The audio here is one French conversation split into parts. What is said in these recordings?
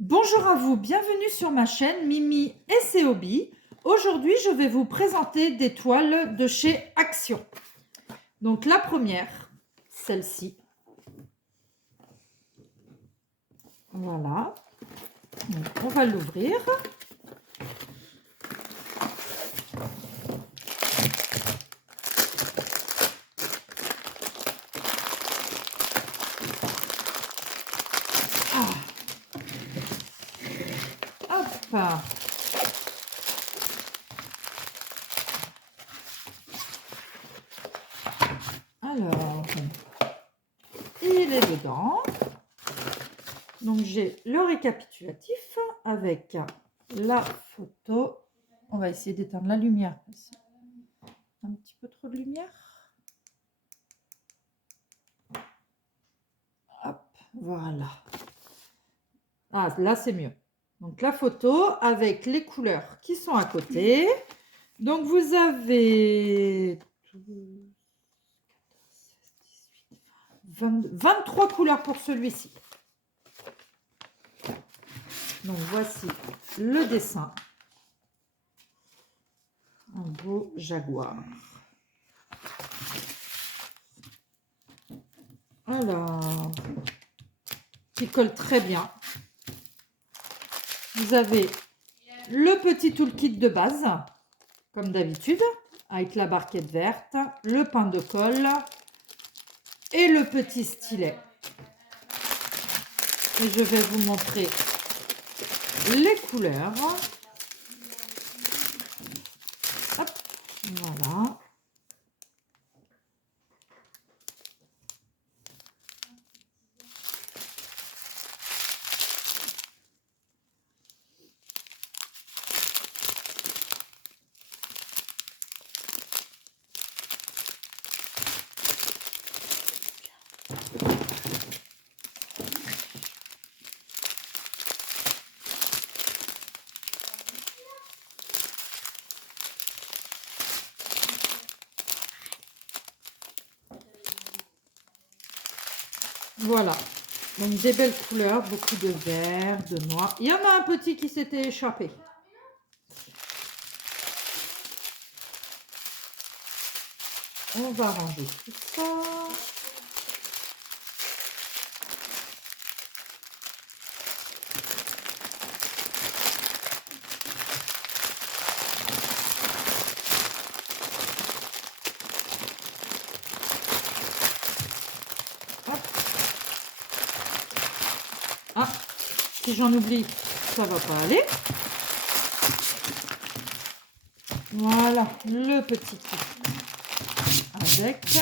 Bonjour à vous, bienvenue sur ma chaîne Mimi et ses hobbies. Aujourd'hui, je vais vous présenter des toiles de chez Action. Donc la première, celle-ci. Voilà. Donc, on va l'ouvrir. Hop. Alors, il est dedans. Donc j'ai le récapitulatif avec la photo. On va essayer d'éteindre la lumière. Un petit peu trop de lumière. Hop, voilà. Ah, là c'est mieux. Donc la photo avec les couleurs qui sont à côté. Donc vous avez 23 couleurs pour celui-ci. Donc voici le dessin. Un beau jaguar. Alors, qui colle très bien. Vous avez le petit toolkit de base, comme d'habitude, avec la barquette verte, le pain de colle et le petit stylet. Et je vais vous montrer les couleurs. Hop, voilà. Voilà, donc des belles couleurs, beaucoup de vert, de noir. Il y en a un petit qui s'était échappé. On va ranger tout ça. Hop. Ah, si j'en oublie, ça va pas aller. Voilà, le petit kit avec.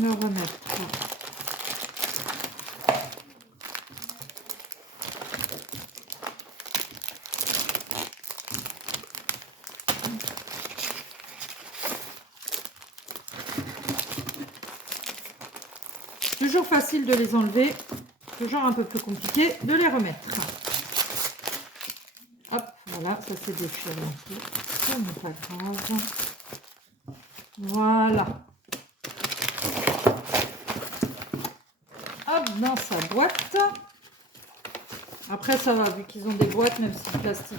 Le remettre. Toujours facile de les enlever, toujours un peu plus compliqué de les remettre. Hop, voilà, ça c'est déchiré un peu, ce n'est pas grave. Voilà. Hop, dans sa boîte. Après ça va, vu qu'ils ont des boîtes, même si le plastique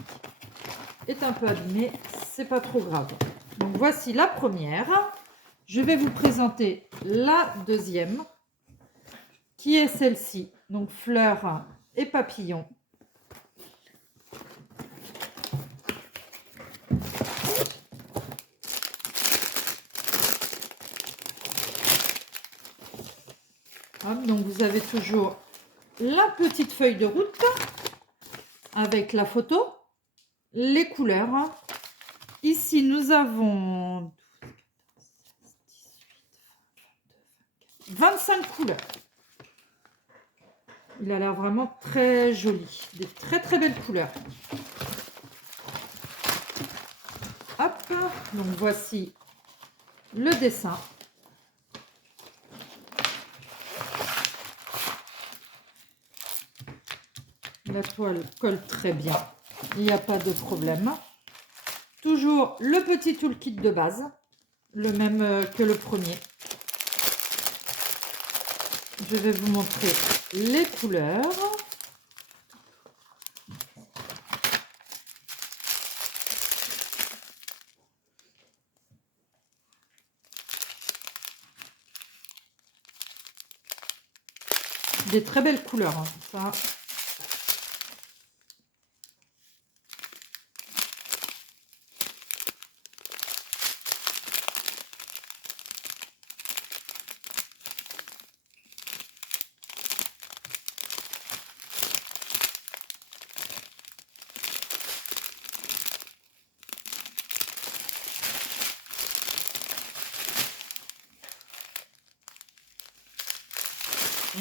est un peu abîmé, c'est pas trop grave. Donc voici la première. Je vais vous présenter la deuxième, qui est celle-ci. Donc fleurs et papillons. Hop, donc vous avez toujours la petite feuille de route avec la photo, les couleurs. Ici, nous avons 25 couleurs. Il a l'air vraiment très joli. Des très très belles couleurs. Hop, donc voici le dessin. La toile colle très bien. il n'y a pas de problème. Toujours le petit toolkit de base, le même que le premier. Je vais vous montrer les couleurs. Des très belles couleurs, hein, ça.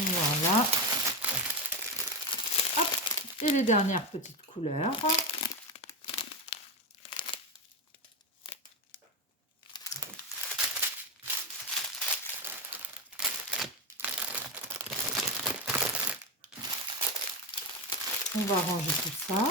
Voilà. Hop. Et les dernières petites couleurs. On va ranger tout ça.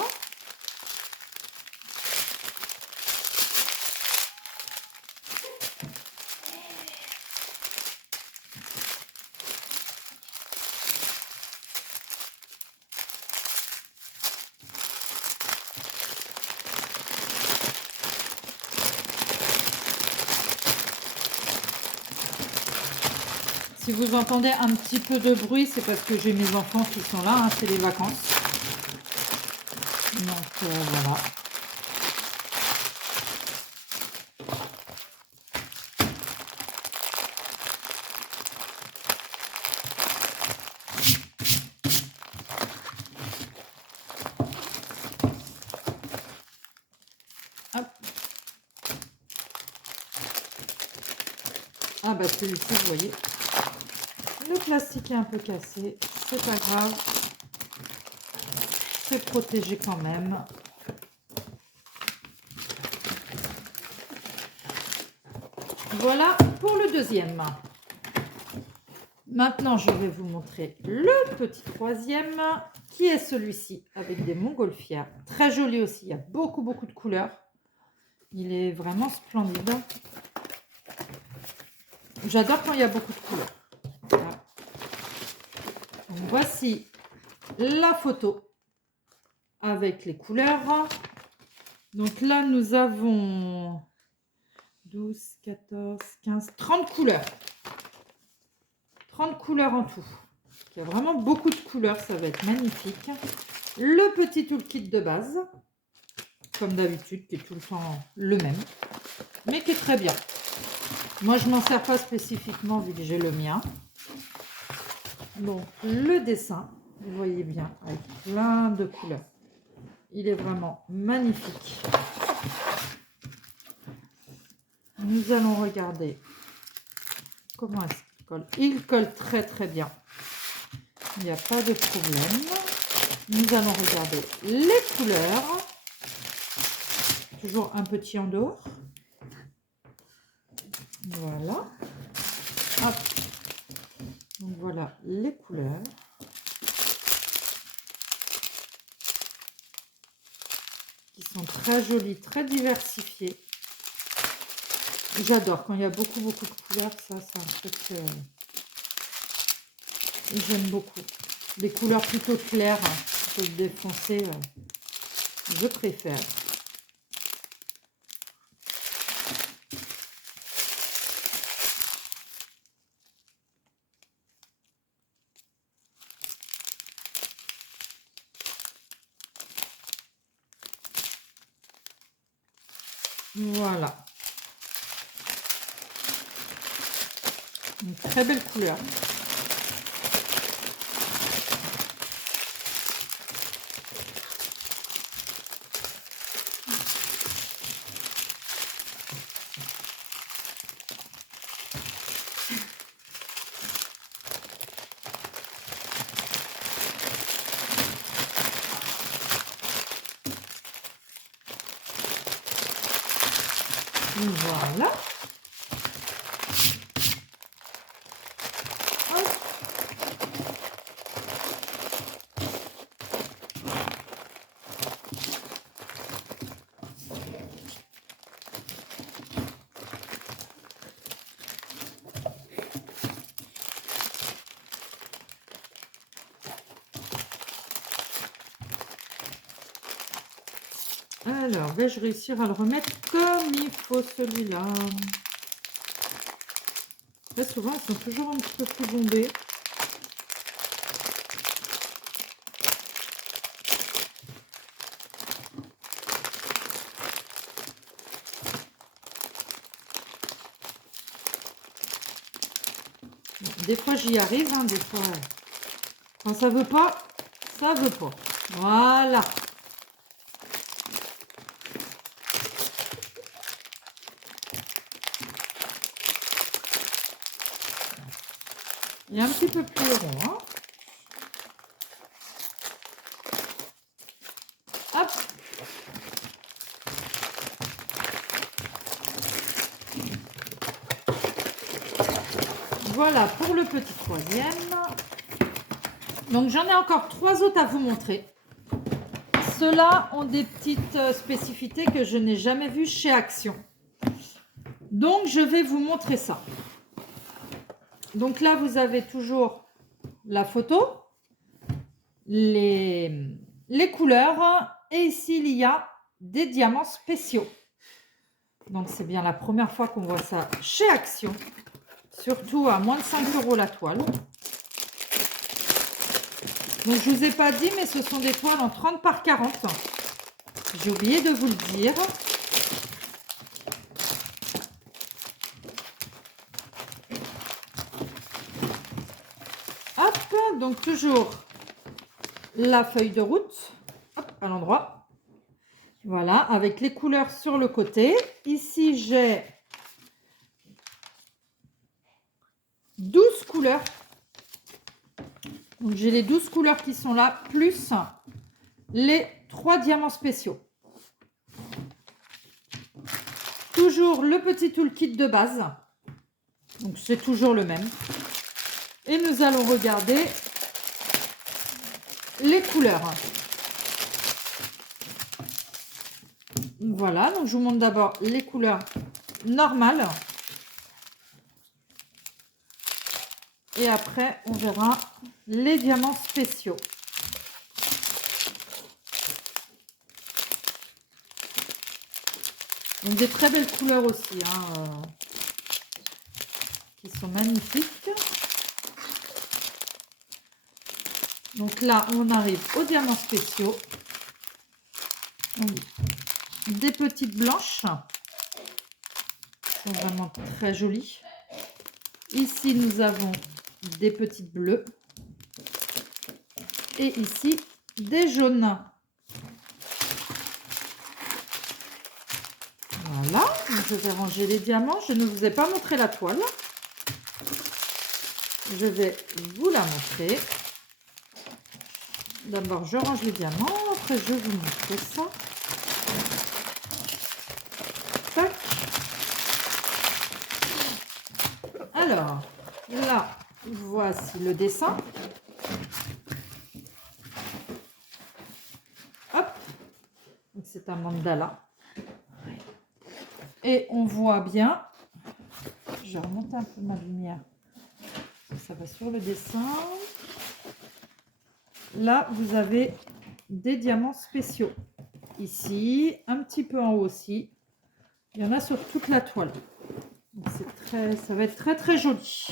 Si vous entendez un petit peu de bruit, c'est parce que j'ai mes enfants qui sont là, hein, c'est les vacances. Donc voilà. Hop. Ah bah celui-ci, vous voyez, le plastique est un peu cassé, c'est pas grave, c'est protégé quand même. Voilà pour le deuxième. Maintenant, je vais vous montrer le petit troisième, qui est celui-ci, avec des montgolfières. Très joli aussi, il y a beaucoup de couleurs. Il est vraiment splendide. J'adore quand il y a beaucoup de couleurs. Voilà. Donc, voici la photo avec les couleurs. Donc là, nous avons 12, 14, 15, 30 couleurs. 30 couleurs en tout. Il y a vraiment beaucoup de couleurs, ça va être magnifique. Le petit toolkit de base, comme d'habitude, qui est tout le temps le même, mais qui est très bien. Moi, je m'en sers pas spécifiquement vu que j'ai le mien. Donc, le dessin, vous voyez bien, avec plein de couleurs. Il est vraiment magnifique. Nous allons regarder comment est-ce qu'il colle. Il colle très bien. Il n'y a pas de problème. Nous allons regarder les couleurs. Toujours un petit en dehors. Voilà. Hop. Donc voilà les couleurs. Qui sont très jolies, très diversifiées. J'adore quand il y a beaucoup de couleurs. Ça, c'est un truc que j'aime beaucoup. Des couleurs plutôt claires, plutôt défoncées, je préfère. Voilà. Une très belle couleur. Voilà. Hop. Alors, vais-je réussir à le remettre comme il faut, celui-là? Très souvent, ils sont toujours un petit peu plus bombés. Des fois, j'y arrive, hein, des fois. Quand ça veut pas, ça veut pas. Voilà. Et un petit peu plus rond, hein. Hop. Voilà pour le petit troisième. Donc j'en ai encore 3 autres à vous montrer. Ceux-là ont des petites spécificités que je n'ai jamais vues chez Action. Donc je vais vous montrer ça. Donc là vous avez toujours la photo, les couleurs, et ici il y a des diamants spéciaux. Donc c'est bien la première fois qu'on voit ça chez Action, surtout à moins de 5 € la toile. Donc je vous ai pas dit, mais ce sont des toiles en 30 par 40. J'ai oublié de vous le dire. Hop, donc toujours la feuille de route, hop, à l'endroit. Voilà, avec les couleurs sur le côté. Ici, j'ai 12 couleurs. Donc, j'ai les 12 couleurs qui sont là, plus les 3 diamants spéciaux. Toujours le petit toolkit de base. Donc, c'est toujours le même. Et nous allons regarder les couleurs. Voilà, donc je vous montre d'abord les couleurs normales. Et après, on verra les diamants spéciaux. Donc des très belles couleurs aussi, hein, qui sont magnifiques. Donc là, on arrive aux diamants spéciaux. Donc, des petites blanches. Sont vraiment très jolies. Ici, nous avons des petites bleues. Et ici, des jaunes. Voilà, je vais ranger les diamants. Je ne vous ai pas montré la toile. Je vais vous la montrer. D'abord, je range les diamants. Après, je vous montre ça. Tac. Alors, là, voici le dessin. Hop. C'est un mandala. Et on voit bien. Je vais remonter un peu ma lumière. Ça va sur le dessin. Là, vous avez des diamants spéciaux. Ici, un petit peu en haut aussi. Il y en a sur toute la toile. Ça va être très très joli.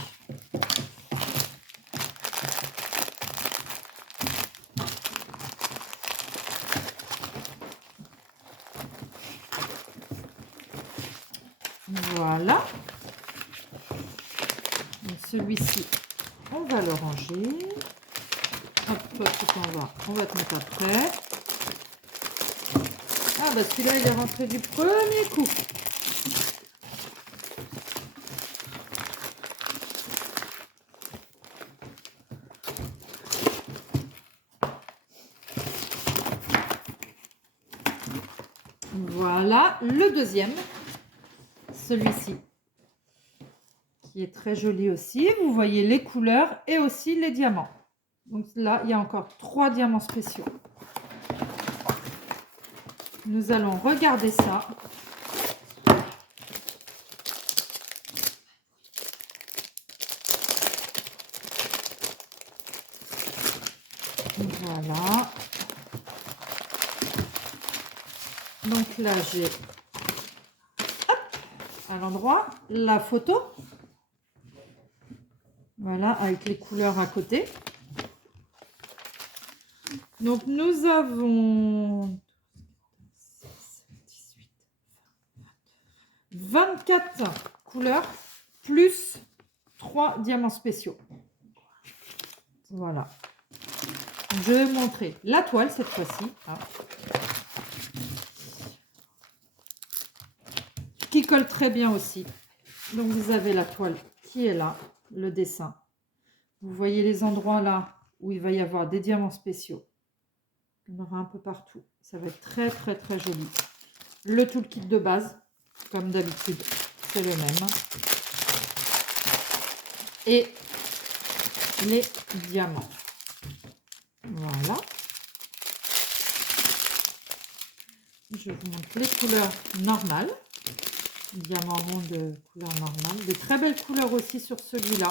Voilà. Celui-ci, on va le ranger. Hop, toi, tout en bas, on va te mettre après. Ah bah celui-là, il est rentré du premier coup. Voilà, le deuxième, celui-ci, qui est très joli aussi. Vous voyez les couleurs et aussi les diamants. Donc là, il y a encore 3 diamants spéciaux. Nous allons regarder ça. Voilà. Donc là, j'ai à l'endroit la photo. Voilà, avec les couleurs à côté. Donc, nous avons 24 couleurs plus 3 diamants spéciaux. Voilà. Je vais vous montrer la toile cette fois-ci. Hein, qui colle très bien aussi. Donc, vous avez la toile qui est là, le dessin. Vous voyez les endroits là où il va y avoir des diamants spéciaux. Il y en aura un peu partout. Ça va être très, très, très joli. Le toolkit de base, comme d'habitude, c'est le même. Et les diamants. Voilà. Je vous montre les couleurs normales. Diamant rond de couleur normale. De très belles couleurs aussi sur celui-là.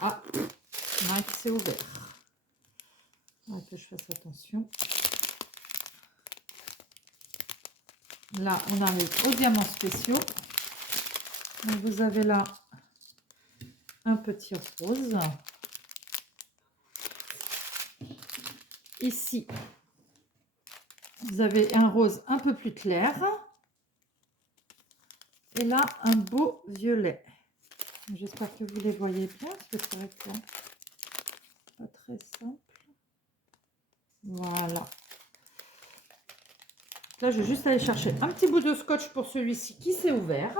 Ah, Mike, c'est ouvert. Il faut que je fasse attention. Là, on arrive aux diamants spéciaux. Donc, vous avez là un petit rose. Ici, vous avez un rose un peu plus clair. Et là, un beau violet. J'espère que vous les voyez bien, parce que c'est vrai que pas très simple. Voilà. Là, je vais juste aller chercher un petit bout de scotch pour celui-ci qui s'est ouvert.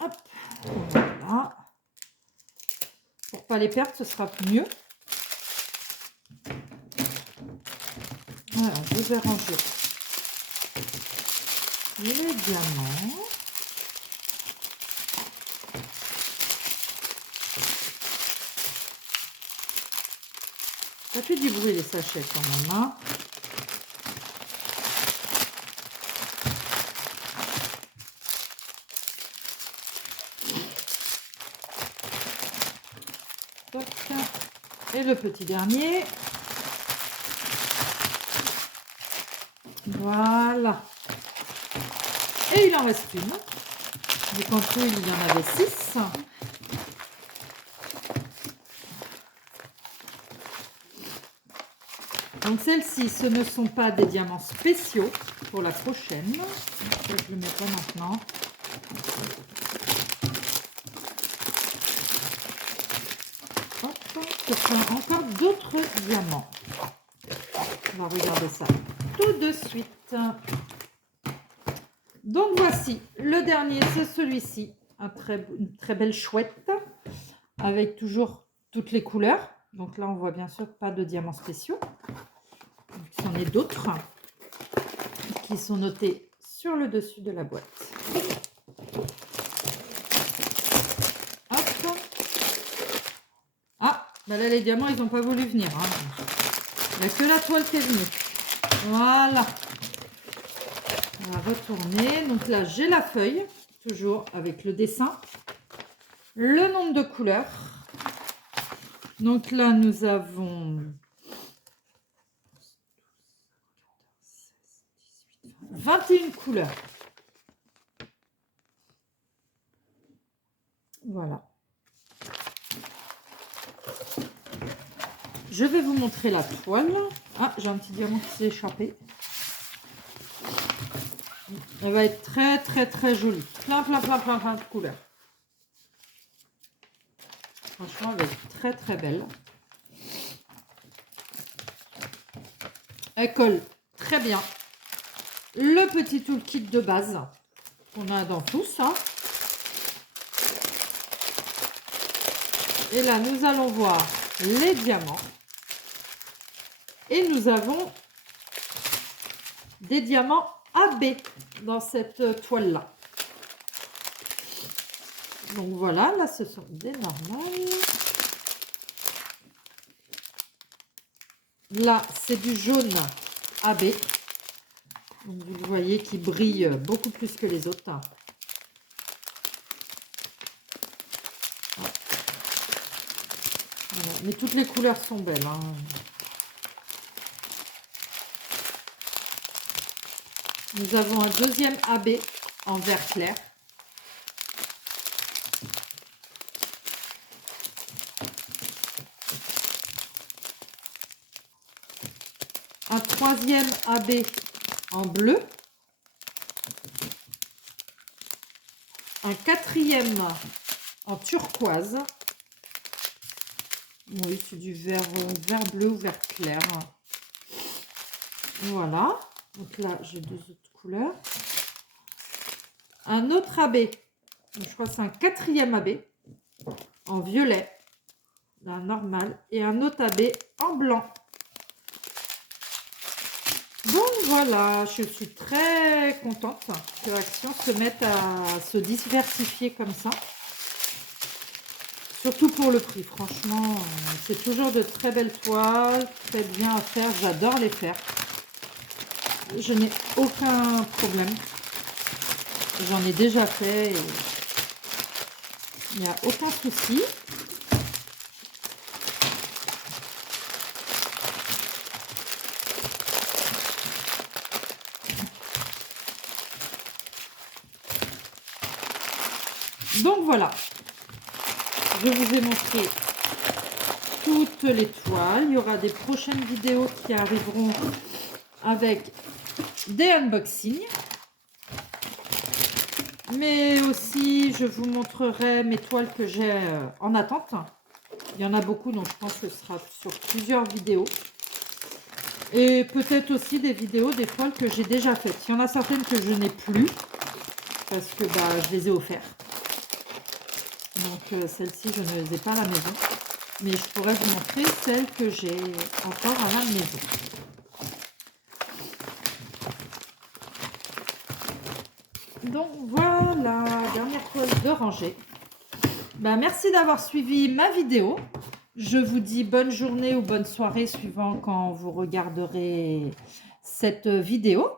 Hop, voilà. Pour pas les perdre, ce sera mieux. Alors, je vais ranger les diamants. Ça fait du bruit les sachets quand même. Hein. Et le petit dernier. Voilà. Et il en reste une. Donc en tout, il y en avait 6. Donc celles-ci, ce ne sont pas des diamants spéciaux pour la prochaine. Je ne le mets pas maintenant. Hop, ce sont encore d'autres diamants. On va regarder ça tout de suite. Donc voici, le dernier, c'est celui-ci. Une très belle chouette avec toujours toutes les couleurs. Donc là, on voit bien sûr pas de diamants spéciaux. Il y en a d'autres qui sont notés sur le dessus de la boîte. Hop. Ah, bah là, les diamants, ils n'ont pas voulu venir. Hein. Il n'y a que la toile qui est venue. Voilà. On va retourner. Donc là, j'ai la feuille, toujours avec le dessin. Le nombre de couleurs. Donc là, nous avons 21 couleurs. Voilà. Je vais vous montrer la toile. Ah, j'ai un petit diamant qui s'est échappé. Elle va être très, très, très jolie. Plein de couleurs. Franchement, elle va être très, très belle. Elle colle très bien. Le petit toolkit de base qu'on a dans tous. Hein. Et là, nous allons voir les diamants. Et nous avons des diamants AB dans cette toile-là. Donc voilà, là ce sont des normales. Là c'est du jaune AB. Donc vous le voyez qui brille beaucoup plus que les autres. Voilà. Mais toutes les couleurs sont belles, hein. Nous avons un deuxième AB en vert clair. Un troisième AB en bleu. Un quatrième en turquoise. Oui, c'est du vert bleu ou vert clair. Voilà. Donc là, j'ai deux autres couleurs. Un autre AB. Je crois que c'est un quatrième AB en violet. Un normal. Et un autre AB en blanc. Donc voilà, je suis très contente que Action se mette à se diversifier comme ça. Surtout pour le prix, franchement, c'est toujours de très belles toiles, très bien à faire, j'adore les faire. Je n'ai aucun problème, j'en ai déjà fait et il n'y a aucun souci. Donc voilà, je vous ai montré toutes les toiles. Il y aura des prochaines vidéos qui arriveront avec des unboxings. Mais aussi, je vous montrerai mes toiles que j'ai en attente. Il y en a beaucoup, donc je pense que ce sera sur plusieurs vidéos. Et peut-être aussi des vidéos des toiles que j'ai déjà faites. Il y en a certaines que je n'ai plus, parce que je les ai offertes. Donc celles-ci, je ne les ai pas à la maison. Mais je pourrais vous montrer celles que j'ai encore à la maison. Donc voilà, dernière toile de rangée. Merci d'avoir suivi ma vidéo. Je vous dis bonne journée ou bonne soirée suivant quand vous regarderez cette vidéo.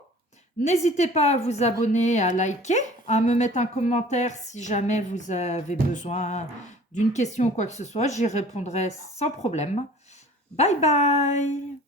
N'hésitez pas à vous abonner, à liker, à me mettre un commentaire si jamais vous avez besoin d'une question ou quoi que ce soit. J'y répondrai sans problème. Bye bye!